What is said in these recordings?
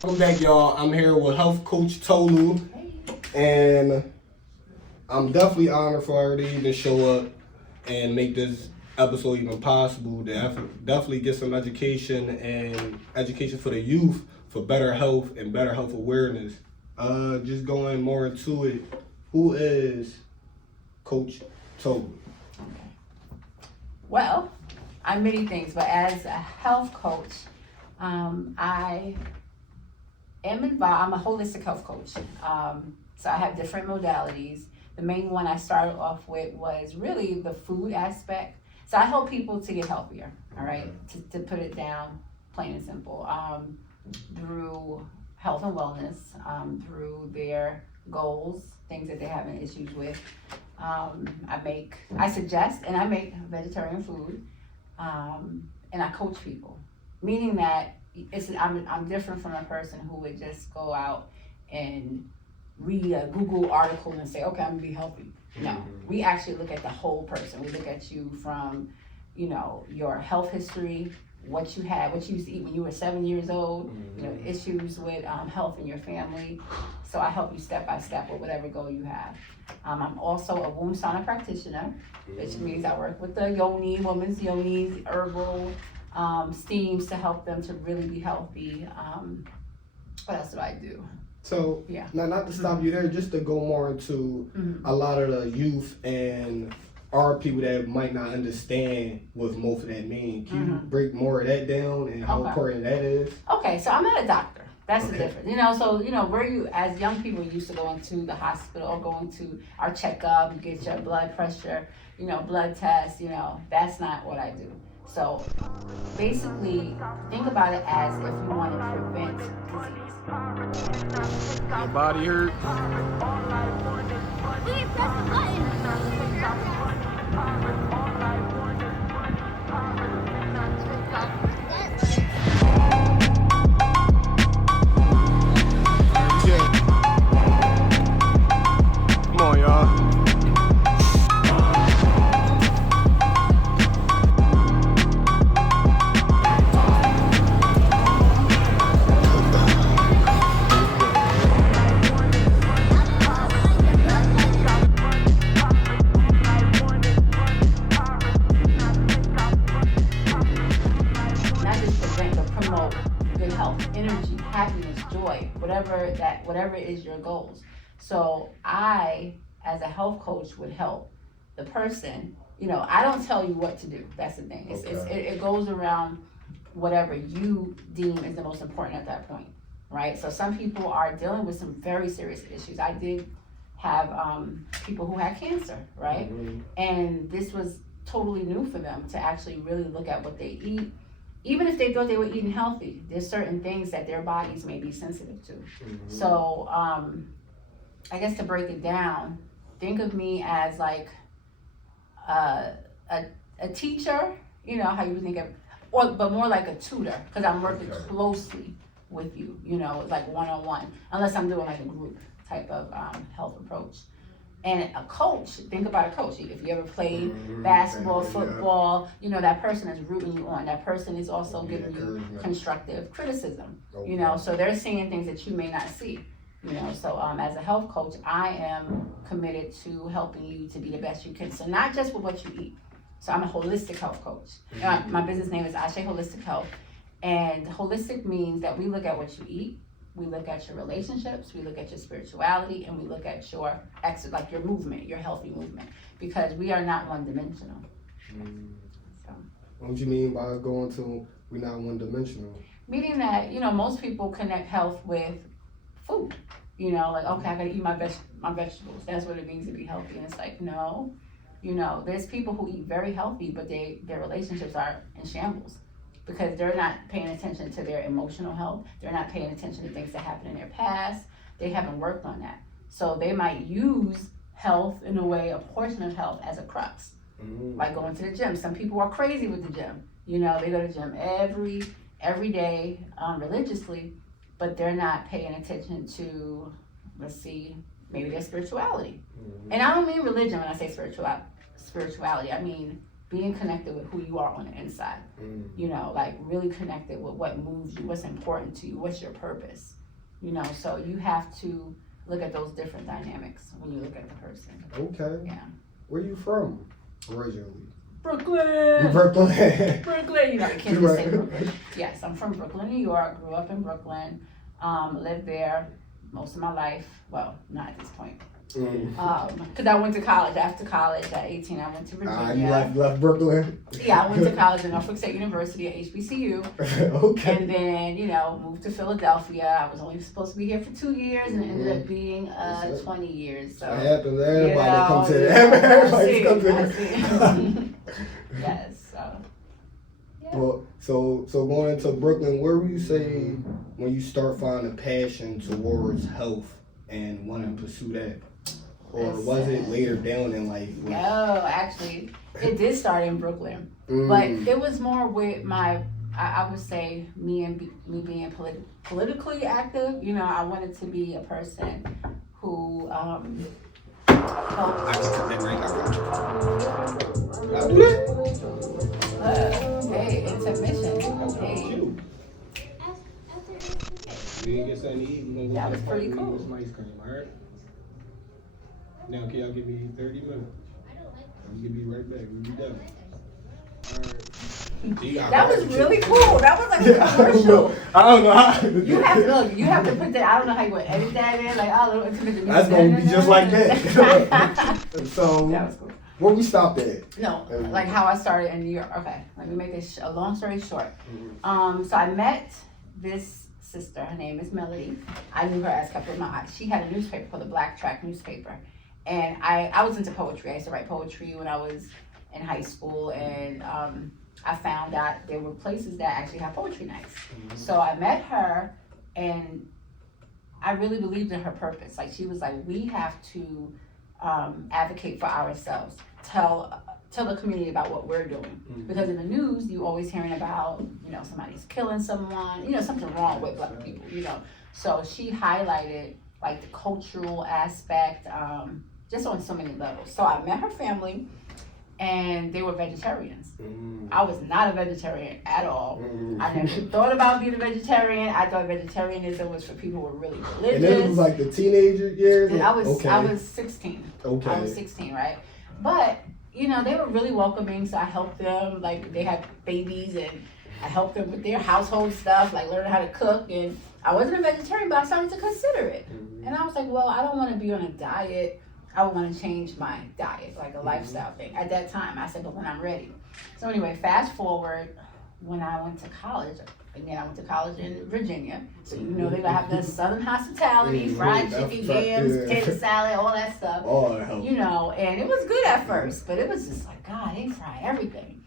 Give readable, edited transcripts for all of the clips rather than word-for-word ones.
Welcome back, y'all. I'm here with health coach Tolu, and I'm definitely honored for her to even show up and make this episode even possible. To definitely get some education and education for the youth for better health and better health awareness. Just going more into it, who is Coach Tolu? Well, I'm many things, but as a health coach, I am involved. I'm a holistic health coach. So I have different modalities. The main one I started off with was really the food aspect. So I help people to get healthier, all right, to put it down plain and simple, through health and wellness, through their goals, things that they're having issues with. I suggest and I make vegetarian food, and I coach people, meaning that I'm different from a person who would just go out and read a Google article and say, okay, I'm gonna be healthy. No, we actually look at the whole person. We look at you from, your health history, what you had, what you used to eat when you were 7 years old, issues with health in your family. So I help you step by step with whatever goal you have. I'm also a womb sauna practitioner, which means I work with the women's yonis, herbal steams to help them to really be healthy. What else do I do? So, now not to stop you there, just to go more into a lot of the youth and our people that might not understand what most of that means. Can you break more of that down and how important that is? Okay, so I'm not a doctor. That's the difference. So, where you, as young people, used to going to the hospital or going to our checkup, you get your blood pressure, blood tests, that's not what I do. So basically, think about it as if you want to prevent disease. Your body hurt? Please press the button. Come on, y'all. Energy, happiness, joy, whatever is your goals. So I, as a health coach, would help the person. I don't tell you what to do. That's the thing. It goes around whatever you deem is the most important at that point, right? So some people are dealing with some very serious issues. I did have people who had cancer, right? And this was totally new for them to actually really look at what they eat. Even if they thought they were eating healthy, there's certain things that their bodies may be sensitive to. So I guess to break it down, think of me as like a teacher, how you would think of, but more like a tutor, because I'm working closely with you, like one-on-one, unless I'm doing like a group type of health approach. And a coach, think about a coach. If you ever played basketball, football, that person is rooting you on. That person is also giving you constructive criticism, so they're seeing things that you may not see, So as a health coach, I am committed to helping you to be the best you can. So not just with what you eat. So I'm a holistic health coach. My business name is Ashe Holistic Health. And holistic means that we look at what you eat, we look at your relationships, we look at your spirituality, and we look at your like your movement, your healthy movement, because we are not one-dimensional. So. What do you mean by going to we're not one-dimensional? Meaning that, most people connect health with food. Like, okay, I gotta eat my vegetables. That's what it means to be healthy. And it's like, no, there's people who eat very healthy, but their relationships are in shambles, because they're not paying attention to their emotional health. They're not paying attention to things that happened in their past. They haven't worked on that. So they might use health in a way, a portion of health, as a crux. Like going to the gym. Some people are crazy with the gym. They go to the gym every day religiously, but they're not paying attention to, maybe their spirituality. And I don't mean religion when I say spirituality. I mean being connected with who you are on the inside. You know, like really connected with what moves you, what's important to you, what's your purpose. You know, so you have to look at those different dynamics when you look at the person. Okay. Yeah. Where you from originally? Brooklyn. Brooklyn. Brooklyn. You know, I can't just say Brooklyn. Yes, I'm from Brooklyn, New York. Grew up in Brooklyn. Lived there most of my life. Well, not at this point. Because I went to college. After college, at 18, I went to Virginia. You left Brooklyn? Yeah, I went to college at Norfolk State University at HBCU. Okay. And then, you know, moved to Philadelphia. I was only supposed to be here for 2 years, and it ended up being 20 years. So that happens. Everybody you comes to everybody comes to Yes. So. Yeah. Well, so going into Brooklyn, where would you say when you start finding a passion towards health and wanting to pursue that? Or was it later down in life? No, actually, it did start in Brooklyn, but it was more with I would say me being politically active. You know, I wanted to be a person who helped. I just cut that right. Hey, intermission. Hey. You didn't get something to eat? We're gonna go That to was the park pretty and cool. eat some ice cream, alright? Now, can y'all give me 30 minutes? I'm gonna be right back. We'll be done. Alright. That was really cool. That was like a commercial. I don't know how. You have to look. You have to put that. I don't know how you would edit that in. Like, oh, little intermission. That's gonna be just like that. So, that was cool. where we stopped at? No, like how I started in New York. Okay, let me make this a long story short. So I met this sister. Her name is Melody. I knew her as kept in my eye. She had a newspaper called the Black Track newspaper, and I was into poetry. I used to write poetry when I was in high school, and I found out there were places that actually have poetry nights. So I met her, and I really believed in her purpose. Like, she was like, we have to advocate for ourselves. Tell the community about what we're doing. Because in the news, you always hearing about, you know, somebody's killing someone, you know, something wrong with Black people, you know. So she highlighted like the cultural aspect, just on so many levels. So I met her family, and they were vegetarians. I was not a vegetarian at all. I never thought about being a vegetarian. I thought vegetarianism was for people who were really religious. And this was like the teenager years? I was 16. Okay. I was 16, right? But, you know, they were really welcoming, so I helped them. Like, they had babies, and I helped them with their household stuff, like learning how to cook. And I wasn't a vegetarian, but I started to consider it. And I was like, well, I don't want to be on a diet. I would want to change my diet, like a lifestyle thing. At that time, I said, but when I'm ready. So anyway, fast forward, when I went to college, again, I went to college in Virginia. So, you know, they're going to have the Southern hospitality, fried chicken, yams, potato salad, all that stuff. You know, and it was good at first, but it was just like, God, they fry everything.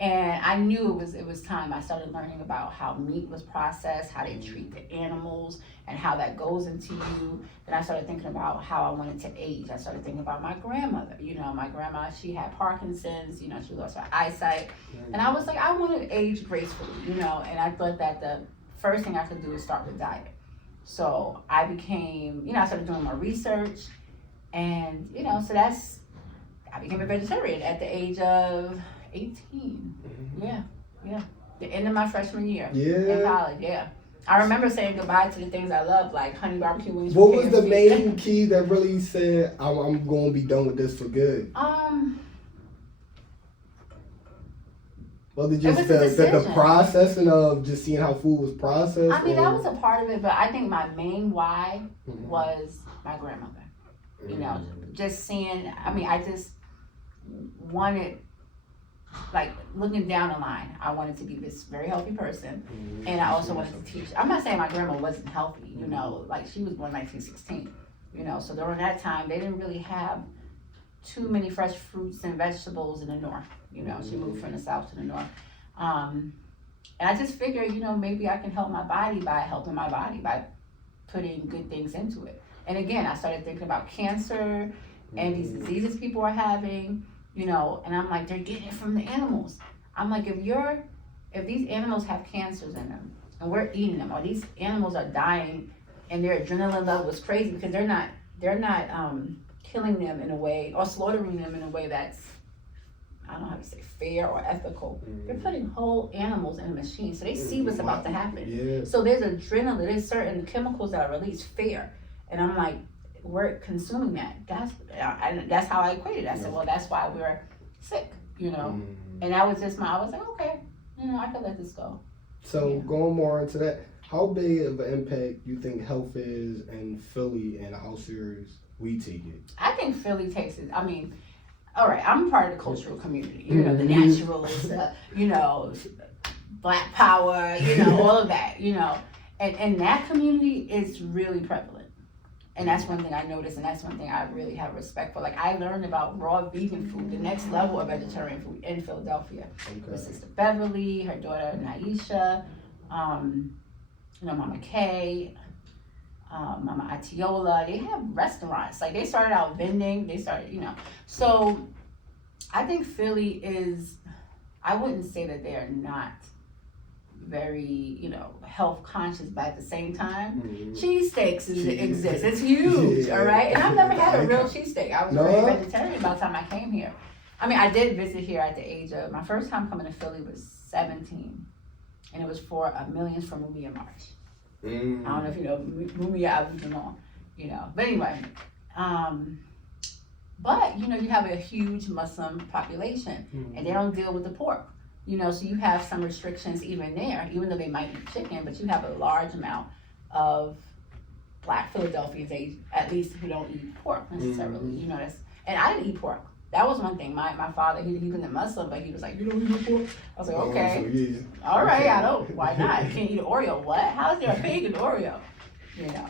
And I knew it was time. I started learning about how meat was processed, how they treat the animals, and how that goes into you. Then I started thinking about how I wanted to age. I started thinking about my grandmother. You know, my grandma, she had Parkinson's, you know, she lost her eyesight. And I was like, I want to age gracefully, you know, and I thought that the first thing I could do is start with diet. So I became, you know, I started doing my research, and, you know, so I became a vegetarian at the age of 18. Yeah. The end of my freshman year in college. Yeah. I remember saying goodbye to the things I loved, like honey barbecue wings. What was the main key that really said, I'm going to be done with this for good? Was it just the processing of just seeing how food was processed? I mean, that was a part of it, but I think my main why was my grandmother. You know, just seeing, I mean, I just wanted, like, looking down the line, I wanted to be this very healthy person, and I also wanted to teach. I'm not saying my grandma wasn't healthy, you know, like, she was born 1916, you know, so during that time, they didn't really have too many fresh fruits and vegetables in the north, you know. She moved from the south to the north, and I just figured, you know, maybe I can help my body by helping my body by putting good things into it. And again, I started thinking about cancer and these diseases people are having, you know, and I'm like, they're getting it from the animals. I'm like, if these animals have cancers in them and we're eating them, or these animals are dying and their adrenaline level is crazy because they're not killing them in a way or slaughtering them in a way that's I don't know how to say fair or ethical. They're putting whole animals in a machine, so they see what's about to happen. Yeah. So there's adrenaline, there's certain chemicals that are released fair, and I'm like, we're consuming that. That's how I equated it. I said, well, that's why we're sick, you know. And that was just I was like, okay, you know, I could let this go. So going more into that, how big of an impact you think health is in Philly and how serious we take it? I think Philly takes it. I mean, all right, I'm part of the cultural community, you know, the naturals, you know, Black Power, you know, all of that, you know. And that community is really prevalent. And that's one thing I noticed, and that's one thing I really have respect for. Like, I learned about raw vegan food, the next level of vegetarian food in Philadelphia. With Sister Beverly, her daughter Naisha, you know, Mama Kay, Mama Atiola. They have restaurants. Like, they started out vending. They started, you know. So I think Philly is, I wouldn't say that they're not very, you know, health conscious, but at the same time, cheesesteaks exist. It's huge, all right? And I've never had a real cheesesteak. I was very vegetarian by the time I came here. I mean, I did visit here at the age of, my first time coming to Philly was 17. And it was for Millions for Mumia March. I don't know if you know Mumia Abu, you know. But anyway, but, you know, you have a huge Muslim population, and they don't deal with the pork. You know, so you have some restrictions even there, even though they might eat chicken, but you have a large amount of Black Philadelphians, at least, who don't eat pork necessarily. You know, and I didn't eat pork. That was one thing. My father, he was a Muslim, but he was like, you don't eat pork? I was like, okay, all right, I don't. Why not? You can't eat an Oreo. What? How is there a pig in Oreo? You know.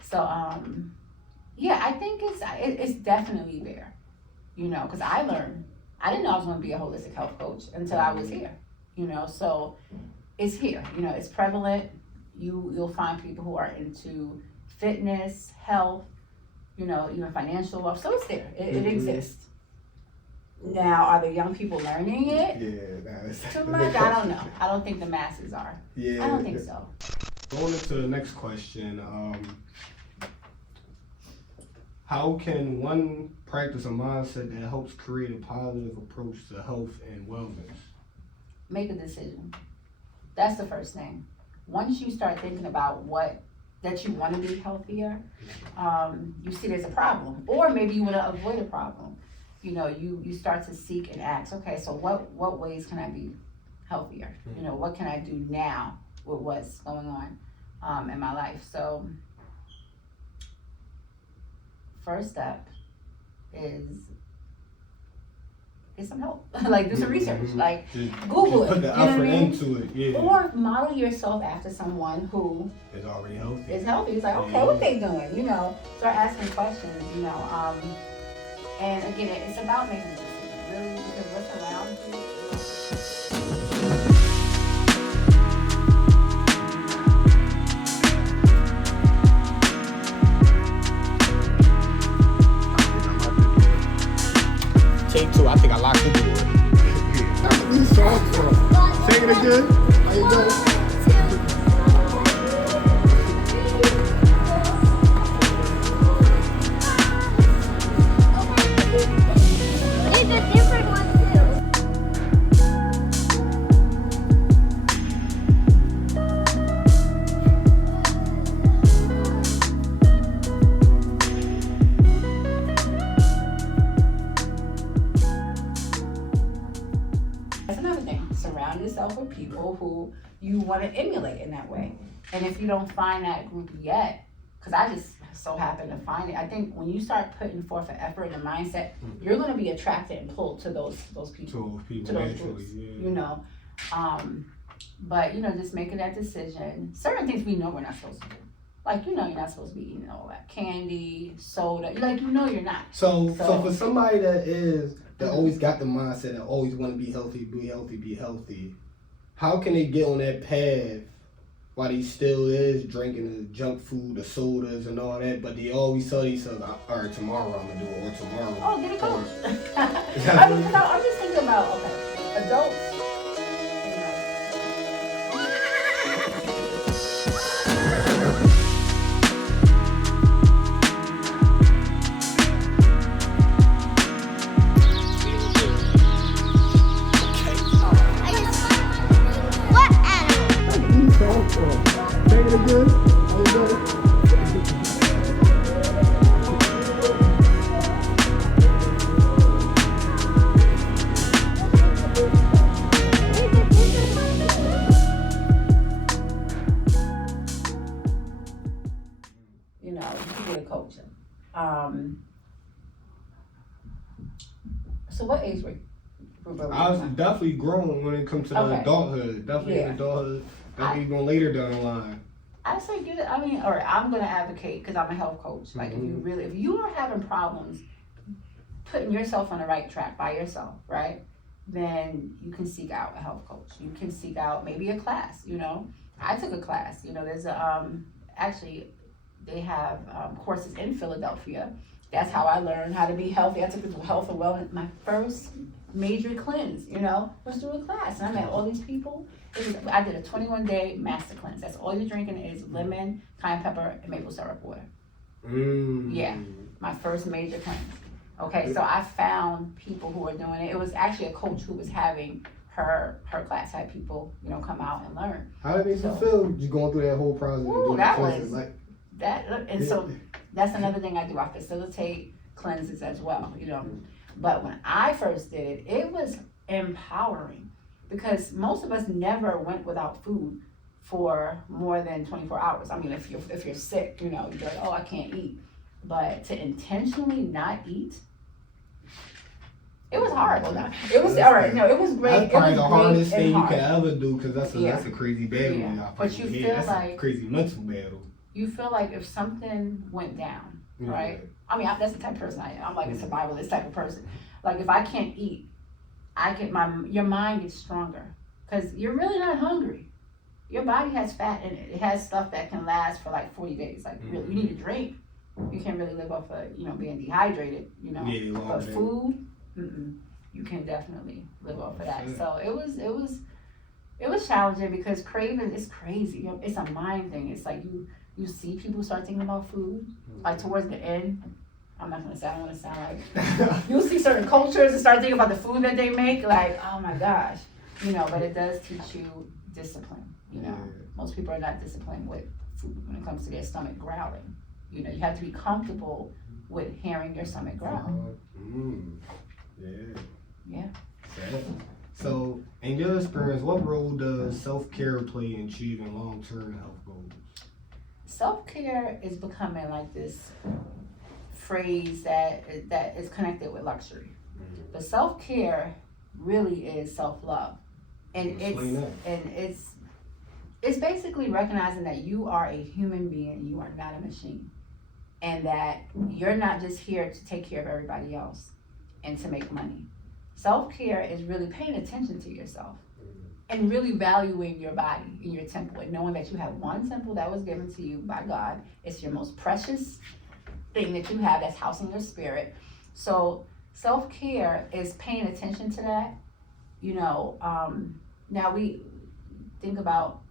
So, yeah, I think it's definitely there. You know, because I learned. I didn't know I was going to be a holistic health coach until I was here, you know, so it's here, you know, it's prevalent. You'll find people who are into fitness, health, you know, even financial wealth, so it's there, it exists. Now, are the young people learning it? Yeah, too much? I don't know. I don't think the masses are. I don't think so. Going into the next question, how can one practice a mindset that helps create a positive approach to health and wellness? Make a decision. That's the first thing. Once you start thinking about that you want to be healthier, you see there's a problem, or maybe you want to avoid a problem. You know, you start to seek and ask, okay, so what ways can I be healthier? You know, what can I do now with what's going on in my life? So first step is get some help. Like, do some research. Like, Google it. Put the effort into it, yeah. Or model yourself after someone who is already healthy. It's like, okay, what they doing? You know, start asking questions. You know, and again, it's about making a decision, really, because what's around you. Take two, I think I locked the door. Say it again. How you doing? It's a different one too. That's another thing. Surround yourself with people who you want to emulate in that way. And if you don't find that group yet, because I just so happen to find it, I think when you start putting forth an effort and a mindset, you're going to be attracted and pulled to those people, to those groups, you know. But, you know, just making that decision. Certain things we know we're not supposed to do. Like, you know, you're not supposed to be eating all that candy, soda. Like, you know you're not. So for somebody that always got the mindset and always want to be healthy, how can they get on that path while he still is drinking the junk food, the sodas and all that, but they always tell themselves, all right, tomorrow I'm going to do it, or tomorrow. Oh, get a coach. I'm just thinking about, okay, adults. you know, you can get a coach. So what age were you? I was definitely grown when it comes to the Okay. adulthood. Definitely in adulthood. Definitely even later down the line. I say get it. I mean, or I'm gonna advocate because I'm a health coach. Like if you are having problems putting yourself on the right track by yourself, right? Then you can seek out a health coach. You can seek out maybe a class. You know, I took a class. You know, there's a actually they have courses in Philadelphia. That's how I learned how to be healthy. I took it to health and wellness. My first major cleanse, you know, was through a class, and I met all these people. I did a 21-day master cleanse. That's all you're drinking is lemon, cayenne pepper, and maple syrup water. Yeah, my first major cleanse. Okay, so I found people who were doing it. It was actually a coach who was having her class, had people, you know, come out and learn. How did it feel? You going through that whole process? Ooh, that was like that, and so that's another thing I do. I facilitate cleanses as well, you know. But when I first did it, it was empowering because most of us never went without food for more than 24 hours. I mean, if you're sick, you know, you're like, oh, I can't eat. But to intentionally not eat, it was horrible. No, it was all right. No, it was great. That's probably it was the hardest great thing you and can hard. ever do because that's a crazy battle. Yeah. But you feel that's like a crazy mental battle. You feel like if something went down, right? I mean, that's the type of person I am. I'm like a survivalist type of person. Like if I can't eat, your mind gets stronger because you're really not hungry. Your body has fat in it. It has stuff that can last for like 40 days. Like really, you need to drink. You can't really live off of, you know, being dehydrated, you know. Yeah, but food, you can definitely live off of that. So it was challenging because craving is crazy. You know, it's a mind thing. It's like you see people start thinking about food, like towards the end. I'm not gonna say, I don't wanna sound like, you'll see certain cultures and start thinking about the food that they make, like, oh my gosh, you know, but it does teach you discipline, you know. Most people are not disciplined with food when it comes to their stomach growling. You know, you have to be comfortable with hearing your stomach growl. Yeah. So, in your experience, what role does self-care play in achieving long-term health goals? Self-care is becoming like this phrase that is connected with luxury. But self-care really is self-love. And it's basically recognizing that you are a human being, you are not a machine. And that you're not just here to take care of everybody else and to make money. Self-care is really paying attention to yourself and really valuing your body and your temple and knowing that you have one temple that was given to you by God. It's your most precious thing that you have that's housing your spirit. So self-care is paying attention to that. You know, now we think about,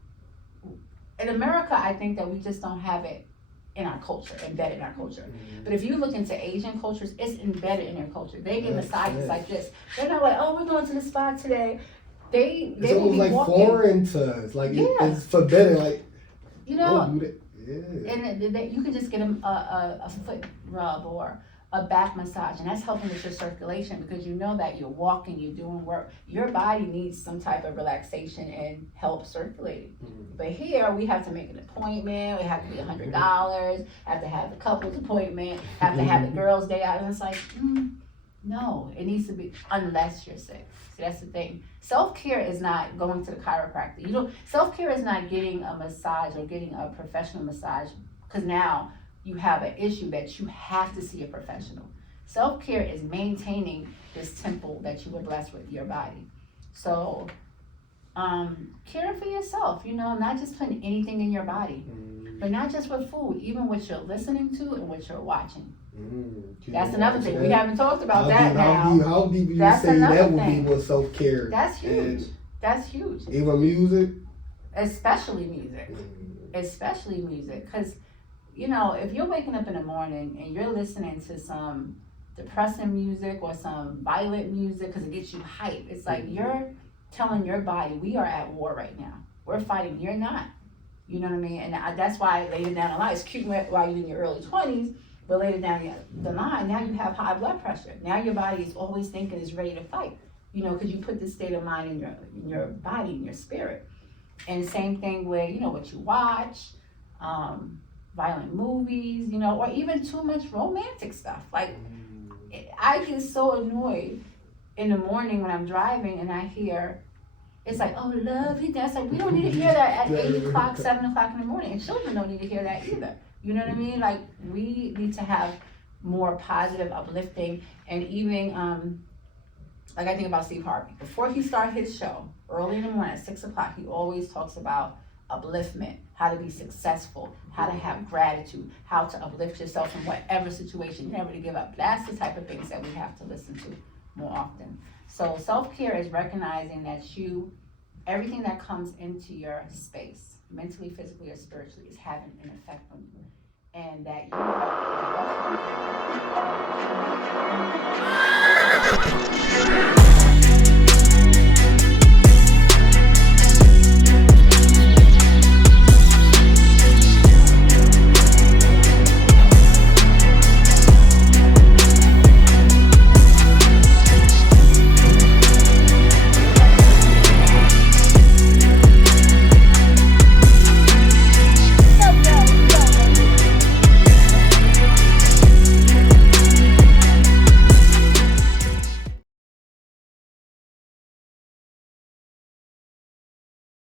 in America, I think that we just don't have it in our culture, embedded in our culture. But if you look into Asian cultures, it's embedded in their culture. They get massages like this. They're not like, oh, we're going to the spa today. They will be like walking. Foreign to us. Like it's forbidden. Like, you know, and you can just get a foot rub or a back massage, and that's helping with your circulation because you know that you're walking, you're doing work. Your body needs some type of relaxation and help circulating. But here we have to make an appointment. We have to be $100. Have to have the couples appointment. Have to have the girls' day out, and it's like, no, it needs to be unless you're sick. See, that's the thing. Self-care is not going to the chiropractor. Self-care is not getting a massage or getting a professional massage because now you have an issue that you have to see a professional. Self-care is maintaining this temple that you were blessed with, your body. So, care for yourself, you know, not just putting anything in your body, but not just with food, even what you're listening to and what you're watching. That's another thing. We haven't talked about that now. How deep would you That's say another that would thing. be with self-care? That's huge. That's huge. Even music? Especially music. Especially music. Because, you know, if you're waking up in the morning and you're listening to some depressing music or some violent music because it gets you hype, it's like you're telling your body, we are at war right now. We're fighting. You're not. You know what I mean? And that's why later down the line, it's cute while you're in your early 20s, but later down the line, now you have high blood pressure. Now your body is always thinking it's ready to fight, you know, because you put this state of mind in your body, in your spirit. And same thing with, you know, what you watch, violent movies, you know, or even too much romantic stuff. Like, I get so annoyed in the morning when I'm driving and I hear, it's like, oh, love, that's like, we don't need to hear that at 8 o'clock, 7 o'clock in the morning. And children don't need to hear that either. You know what I mean? Like, we need to have more positive, uplifting, and even, like I think about Steve Harvey. Before he started his show, early in the morning at 6 o'clock, he always talks about upliftment, how to be successful, how to have gratitude, how to uplift yourself in whatever situation, never to give up. That's the type of things that we have to listen to more often. So self-care is recognizing that everything that comes into your space, mentally, physically, or spiritually, is having an effect on you. And that you